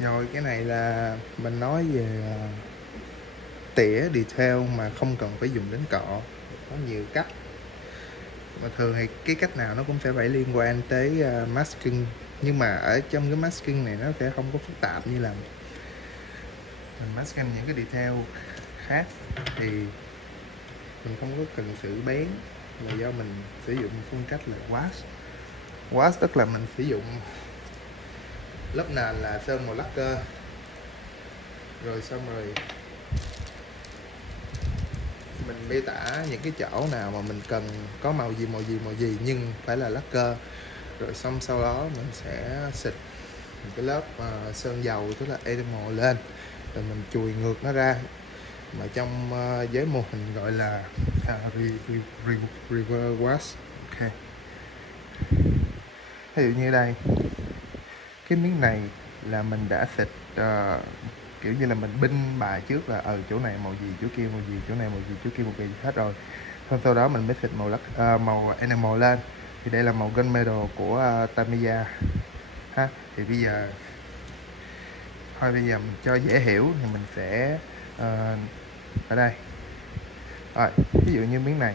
Rồi cái này là mình nói về tỉa detail mà không cần phải dùng đến cọ. Có nhiều cách, mà thường thì cái cách nào nó cũng sẽ phải liên quan tới masking, nhưng mà ở trong cái masking này nó sẽ không có phức tạp như là mình masking những cái detail khác. Thì mình không có cần sự bén, là do mình sử dụng phương cách là wash. Wash tức là mình sử dụng lớp nền là sơn màu lacquer, rồi xong rồi mình miêu tả những cái chỗ nào mà mình cần có màu gì màu gì màu gì nhưng phải là lacquer, rồi xong sau đó mình sẽ xịt một cái lớp sơn dầu tức là enamel lên, rồi mình chùi ngược nó ra, mà trong giới mô hình gọi là reverse wash. Ok, ví dụ như đây, cái miếng này là mình đã xịt kiểu như là mình binh bài trước là chỗ này màu gì, chỗ kia màu gì, chỗ này màu gì, chỗ kia màu gì hết rồi. Xong sau đó mình mới xịt màu enamel lên. Thì đây là màu gunmetal của Tamiya ha. Thì bây giờ mình cho dễ hiểu thì mình sẽ ở đây rồi, ví dụ như miếng này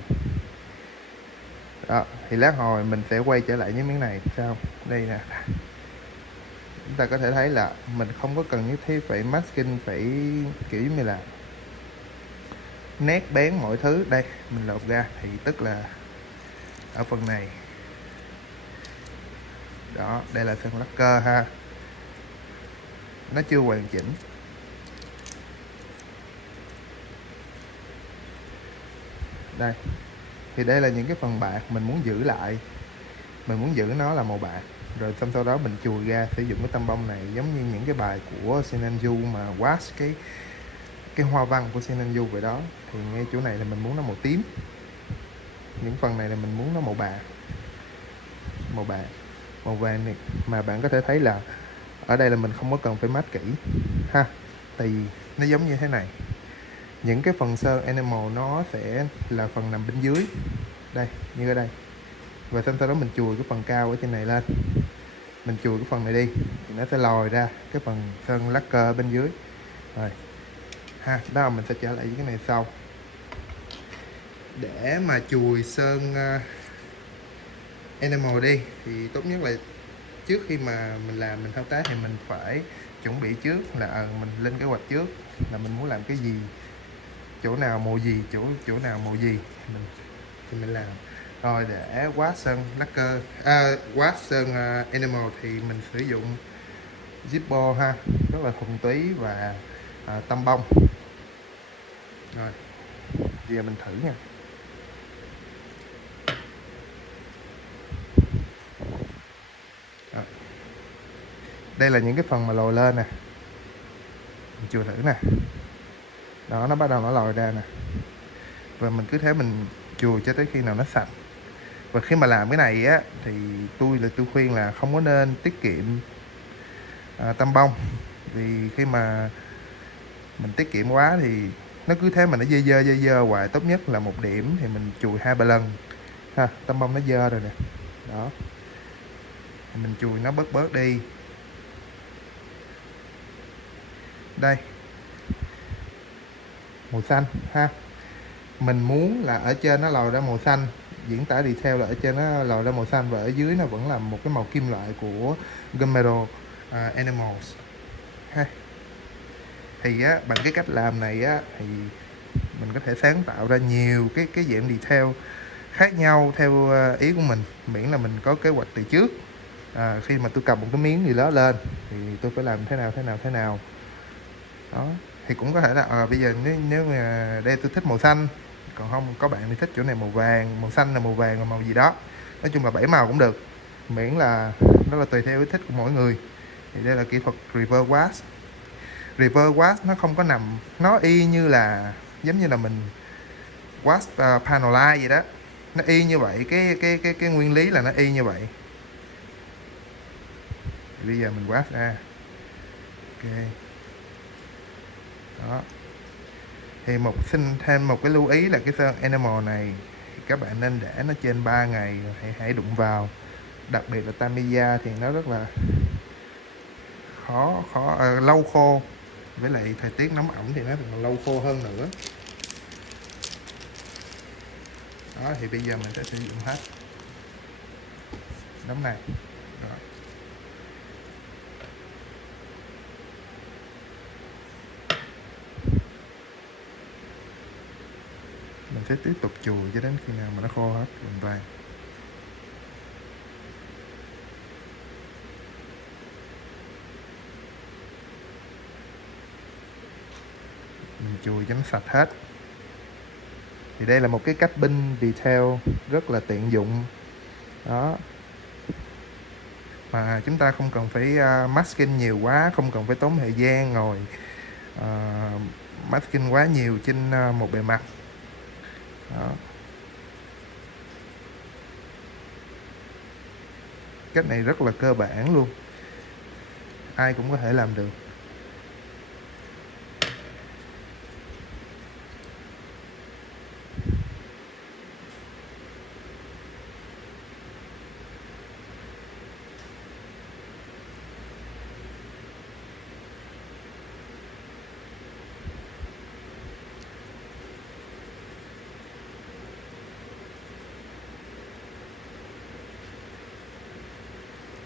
đó, thì lát hồi mình sẽ quay trở lại với miếng này sao đây nè. Chúng ta có thể thấy là mình không có cần nhất thiết phải masking, phải kiểu như là nét bén mọi thứ. Đây mình lột ra thì tức là ở phần này đó, đây là sơn lacquer ha, nó chưa hoàn chỉnh. Đây thì đây là những cái phần bạc mình muốn giữ lại, mình muốn giữ nó là màu bạc, rồi xong sau đó mình chùi ra sử dụng cái tăm bông này, giống như những cái bài của Shinanju mà wash cái hoa văn của Shinanju vậy đó. Thì ngay chỗ này là mình muốn nó màu tím, những phần này là mình muốn nó màu bạc, màu vàng này. Mà bạn có thể thấy là ở đây là mình không có cần phải mát kỹ ha, thì nó giống như thế này. Những cái phần sơn enamel nó sẽ là phần nằm bên dưới đây, như ở đây, và xong sau đó mình chùi cái phần cao ở trên này lên, mình chùi cái phần này đi thì nó sẽ lòi ra cái phần sơn lacquer bên dưới rồi ha. Đó, mình sẽ trở lại với cái này sau. Để mà chùi sơn enamel đi thì tốt nhất là trước khi mà mình làm, mình thao tác thì mình phải chuẩn bị trước là mình lên kế hoạch trước là mình muốn làm cái gì, chỗ nào màu gì, chỗ nào màu gì thì mình làm. Rồi để wash sơn lacquer, wash sơn enamel thì mình sử dụng zippo ha, rất là thuần túy và tăm bông. Rồi giờ mình thử nha. Rồi. Đây là những cái phần mà lồi lên nè, mình chùi thử nè, đó, nó bắt đầu nó lòi ra nè, và mình cứ thế mình chùi cho tới khi nào nó sạch. Và khi mà làm cái này á thì tôi khuyên là không có nên tiết kiệm tăm bông, vì khi mà mình tiết kiệm quá thì nó cứ thế mà nó dơ hoài. Tốt nhất là một điểm thì mình chùi 2-3 lần ha, tăm bông nó dơ rồi nè, đó, mình chùi nó bớt đi. Đây, màu xanh ha, mình muốn là ở trên nó lòi ra màu xanh, diễn tả detail là ở trên nó lòi ra màu xanh và ở dưới nó vẫn là một cái màu kim loại của gunmetal animals ha. Thì á, bằng cái cách làm này á thì mình có thể sáng tạo ra nhiều cái dạng detail khác nhau theo ý của mình, miễn là mình có kế hoạch từ trước. Khi mà tôi cầm một cái miếng gì đó lên thì tôi phải làm thế nào đó. Thì cũng có thể là bây giờ nếu mà đây tôi thích màu xanh, còn không có bạn thì thích chỗ này màu vàng, màu xanh là màu vàng, là màu gì đó, nói chung là 7 màu cũng được, miễn là đó là tùy theo ý thích của mỗi người. Thì đây là kỹ thuật reverse wash. Reverse wash nó không có nằm, nó y như là giống như là mình wash panel vậy đó, nó y như vậy, cái nguyên lý là nó y như vậy. Thì bây giờ mình wash ra, ok đó. Thì xin thêm một cái lưu ý là cái sơn enamel này các bạn nên để nó trên 3 ngày hãy đụng vào. Đặc biệt là Tamiya thì nó rất là khó lâu khô, với lại thời tiết nóng ẩm thì nó còn lâu khô hơn nữa. Đó thì bây giờ mình sẽ sử dụng hết đống này. Đó. Mình sẽ tiếp tục chùi cho đến khi nào mà nó khô hết hoàn toàn. Mình chùi cho nó sạch hết. Thì đây là một cái cách binh detail rất là tiện dụng. Đó. Mà chúng ta không cần phải masking nhiều quá, không cần phải tốn thời gian ngồi masking quá nhiều trên một bề mặt. Đó. Cách này rất là cơ bản luôn, ai cũng có thể làm được.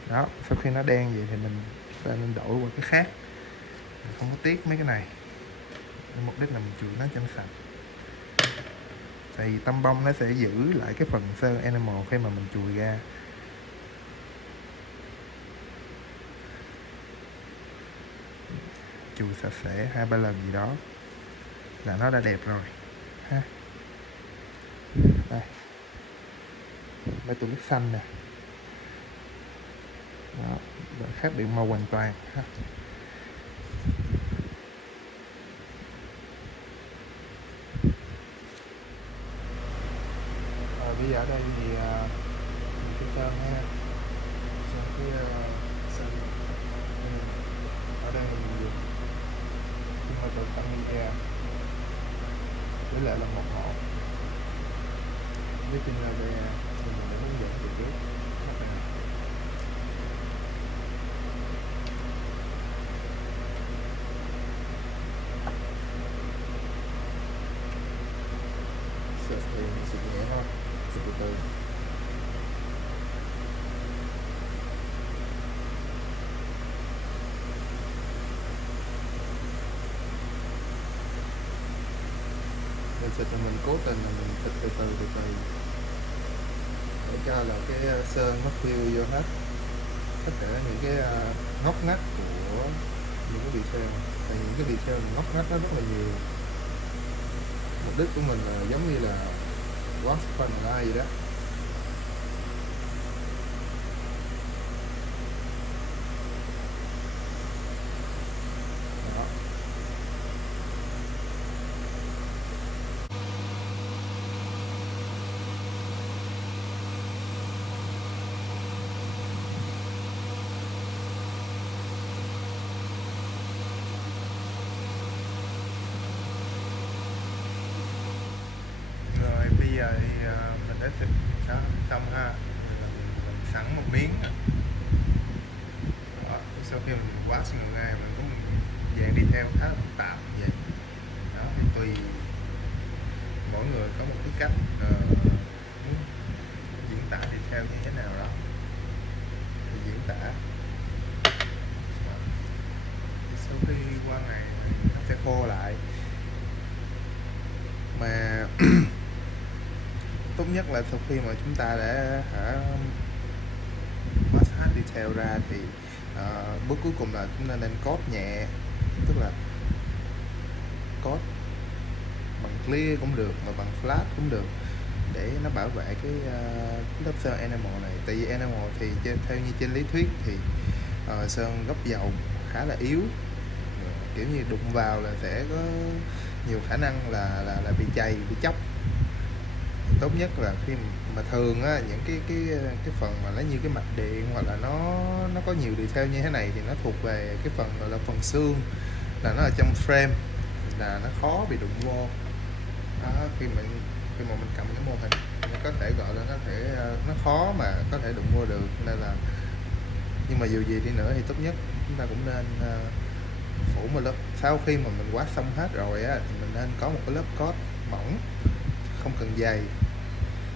Đó, sau khi nó đen vậy thì mình nên đổi qua cái khác, mình không có tiếc mấy cái này. Mục đích là mình chùi nó cho nó sạch. Thì tăm bông nó sẽ giữ lại cái phần sơn enamel khi mà mình chùi ra. Chùi sạch sẽ 2-3 lần gì đó là nó đã đẹp rồi ha. Đây, mấy tụi nước xanh nè. Đó, khác biệt màu hoàn toàn ha. Bây giờ ở đây thì mình cái sơn ha, sơn cái sơn ở đây mình dùng nhưng mà tự tăng đi ra với lại là một mẫu với tin là về mình đã hướng dẫn từ trước các bạn. Sợi thì mình xịt nhẹ thôi, xịt từ từ. Mình xịt là mình cố tình là mình xịt từ từ để cho là cái sơn nó phiêu vô hết tất cả những cái ngóc ngách của những cái detail. Tại những cái detail ngóc ngách nó rất là nhiều. Mục đích của mình là giống như là once upon a life vậy đó. Rồi bây giờ thì mình đã xịt đó xong ha. Mình sẵn một miếng đó. Sau khi mình wash người ra mình cũng dạng đi theo khá là phức tạp vậy đó. Thì tùy mỗi người có một cái cách diễn tả đi theo như thế nào đó thì diễn tả. Thì sau khi qua ngày nó sẽ khô lại, mà tốt nhất là sau khi mà chúng ta đã massage detail ra thì bước cuối cùng là chúng ta nên coat nhẹ, tức là coat bằng clear cũng được mà bằng flat cũng được để nó bảo vệ cái lớp sơn enamel này. Tại vì enamel thì theo như trên lý thuyết thì sơn gốc dầu khá là yếu, kiểu như đụng vào là sẽ có nhiều khả năng là bị chày, bị chóc. Tốt nhất là khi mà thường á, những cái phần mà nó như cái mạch điện hoặc là nó có nhiều detail như thế này thì nó thuộc về cái phần gọi là phần xương, là nó ở trong frame, là nó khó bị đụng vô đó. Khi mà mình cầm cái mô hình nó có thể gọi là nó khó mà có thể đụng vô được, nên là Nhưng mà dù gì đi nữa thì tốt nhất chúng ta cũng nên phủ một lớp. Sau khi mà mình wash xong hết rồi á thì mình nên có một cái lớp coat mỏng, không cần dày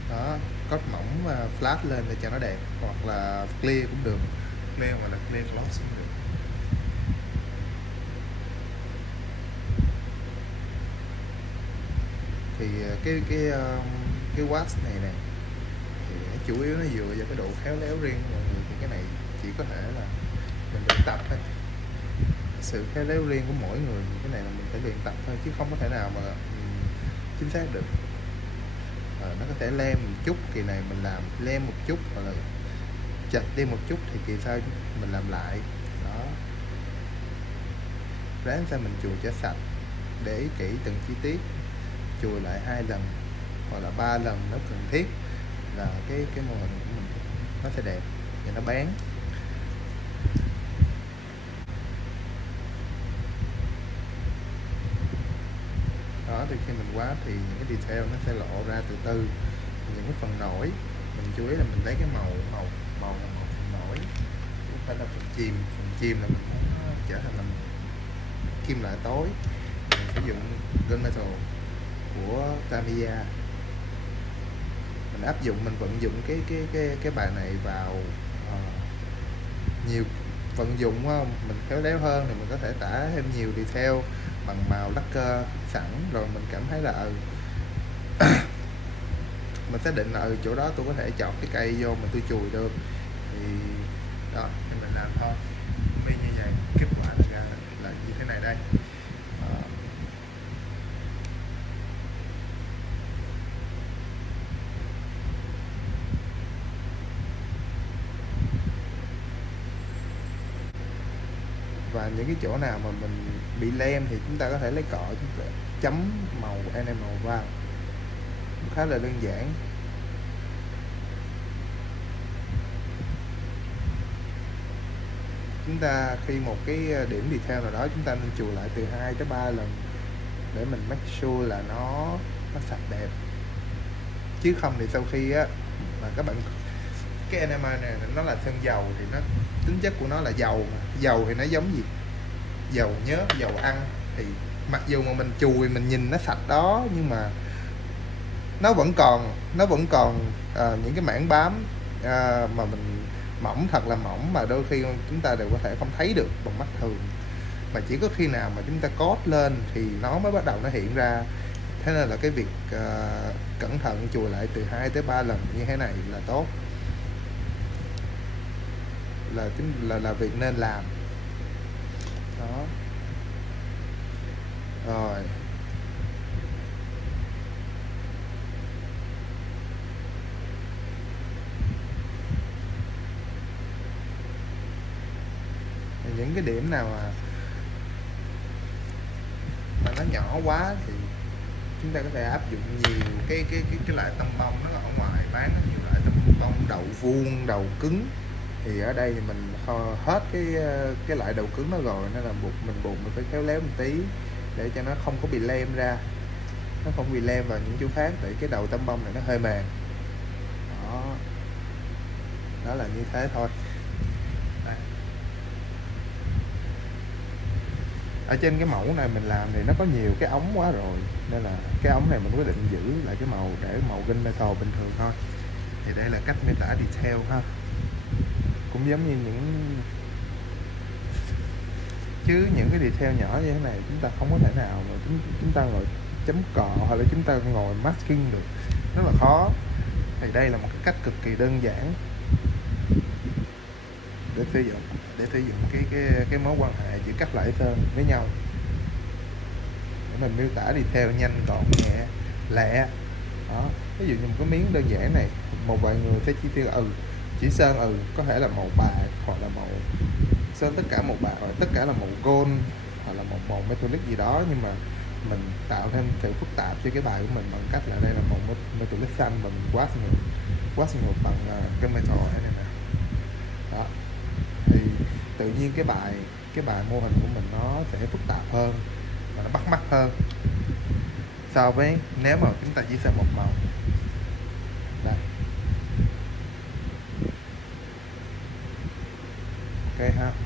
đó, coat mỏng flat lên để cho nó đẹp, hoặc là clear cũng được, clear hoặc là clear gloss cũng được. Thì cái wash này nè thì chủ yếu nó dựa vào cái độ khéo léo riêng của mọi người, thì cái này chỉ có thể là mình luyện tập thôi, sự khéo léo riêng của mỗi người, cái này là mình phải luyện tập thôi chứ không có thể nào mà chính xác được. Nó có thể lem một chút, kỳ này mình làm lem một chút, hoặc là chặt đi một chút thì kỳ sau mình làm lại đó. Ráng sao mình chùi cho sạch, để ý kỹ từng chi tiết, chùi lại 2 lần hoặc là 3 lần nếu cần thiết, là cái mô hình của mình nó sẽ đẹp và nó bén. Đó, thì khi mình quá thì những cái detail nó sẽ lộ ra từ từ. Những cái phần nổi mình chú ý là mình lấy cái màu là màu phần nổi, không phải là phần chìm là mình muốn trở thành là kim loại tối. Mình sử dụng gunmetal của Tamiya, mình áp dụng, mình vận dụng cái bài này vào nhiều vận dụng không, mình khéo léo hơn thì mình có thể tả thêm nhiều detail bằng màu lacquer sẵn, rồi mình cảm thấy là mình xác định là chỗ đó tôi có thể chọn cái cây vô mà tôi chùi được, thì đó thì mình làm thôi. Như vậy kết quả ra là như thế này đây. Và những cái chỗ nào mà mình bị lem thì chúng ta có thể lấy cọ chúng ta chấm màu enamel vào, khá là đơn giản. Chúng ta khi một cái điểm detail nào đó chúng ta nên chùi lại từ 2 tới 3 lần để mình make sure là nó sạch đẹp, chứ không thì sau khi á mà các bạn, cái enamel này nó là sơn dầu thì nó tính chất của nó là dầu, mà dầu thì nó giống gì, dầu nhớt, dầu ăn, thì mặc dù mà mình chùi mình nhìn nó sạch đó nhưng mà nó vẫn còn những cái mảng bám mà mình mỏng, thật là mỏng, mà đôi khi chúng ta đều có thể không thấy được bằng mắt thường, mà chỉ có khi nào mà chúng ta coat lên thì nó mới bắt đầu nó hiện ra. Thế nên là cái việc cẩn thận chùi lại từ 2 tới 3 lần như thế này là tốt, là việc nên làm đó. Rồi những cái điểm nào mà nó nhỏ quá thì chúng ta có thể áp dụng nhiều cái loại tăm bông, nó ở ngoài bán rất nhiều loại tăm bông đầu vuông, đầu cứng, thì ở đây thì mình hết cái loại đầu cứng nó rồi, nên là buộc mình phải khéo léo một tí để cho nó không có bị lem ra, nó không bị lem vào những chỗ khác, tại cái đầu tăm bông này nó hơi mềm đó là như thế thôi. Đây. Ở trên cái mẫu này mình làm thì nó có nhiều cái ống quá rồi, nên là cái ống này mình quyết định giữ lại cái màu để màu gunmetal bình thường thôi. Thì đây là cách miêu tả detail ha, cũng giống như những cái detail nhỏ như thế này chúng ta không có thể nào mà chúng ta ngồi chấm cọ hoặc là chúng ta ngồi masking được, rất là khó. Thì đây là một cái cách cực kỳ đơn giản để sử dụng cái mối quan hệ giữa các loại sơn với nhau, để mình miêu tả detail nhanh gọn nhẹ lẹ đó. Ví dụ như một cái miếng đơn giản này, một vài người sẽ chỉ tiêu chỉ sơn có thể là màu bạc, hoặc là màu sơn tất cả màu bạc, hoặc tất cả là màu gold, hoặc là một màu metallic gì đó, nhưng mà mình tạo thêm sự phức tạp cho cái bài của mình bằng cách là đây là màu metallic xanh và mình wash ngược bằng gunmetal này nè đó. Thì tự nhiên cái bài mô hình của mình nó sẽ phức tạp hơn và nó bắt mắt hơn so với nếu mà chúng ta chỉ sơn một màu. Đây. ha.